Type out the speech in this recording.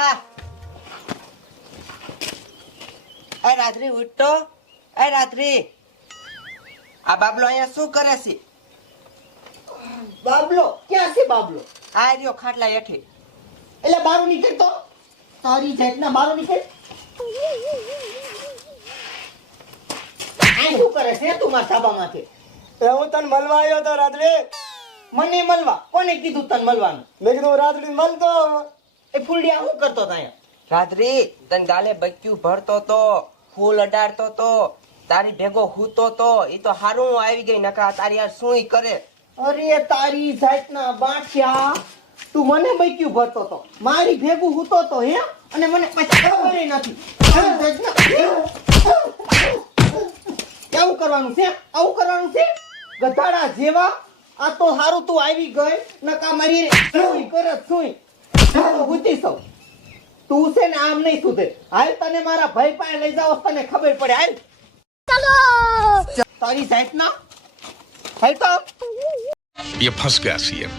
જા એ રાત્રી ઉઠતો એ રાત્રી આ બાબલો અહીંયા શું કરે છે બાબલો ક્યાં છે બાબલો આ રહ્યો ખાટલા હેઠે એટલે બારો નીકળ તો તારી જાતના બારો નીકળ આ શું કરે છે તું મારા ધાબામાંથી હું તને મળવા આવ્યો તો રાત્રે. મને મળવા કોને કીધું તને મળવાનું મેં કીધું રાત્રે મળતો. એ ફૂલડિયા શું કરતો તા અહીંયા રાત્રી તને ગાલે બચ્ચું ભરતો તો ફૂલ અડાડતો તો તારી ભેગો હૂતો તો ઈ તો હારું આવી ગઈ નકા તારી યાર શું ઈ કરે અરે તારી જાતના બાઠિયા તું મને બૈક્યું ભરતો તો મારી ભેગું હૂતો તો હે અને મને પછી ખબર નથી કેવું કરવાનું છે આવું કરવાનું છે ગધાડા જેવા આ તો હારું તું આવી ગઈ નકા મારી સુઈ કરે સુઈ ગુતી સૌ તું છે ને આમ નહીં સુધે હાલ તને મારા ભાઈ પાસે લઈ જાવ તને ખબર પડે હાલ ચાલો તારી જાતના હાલ તો ये फंस गया सीएम.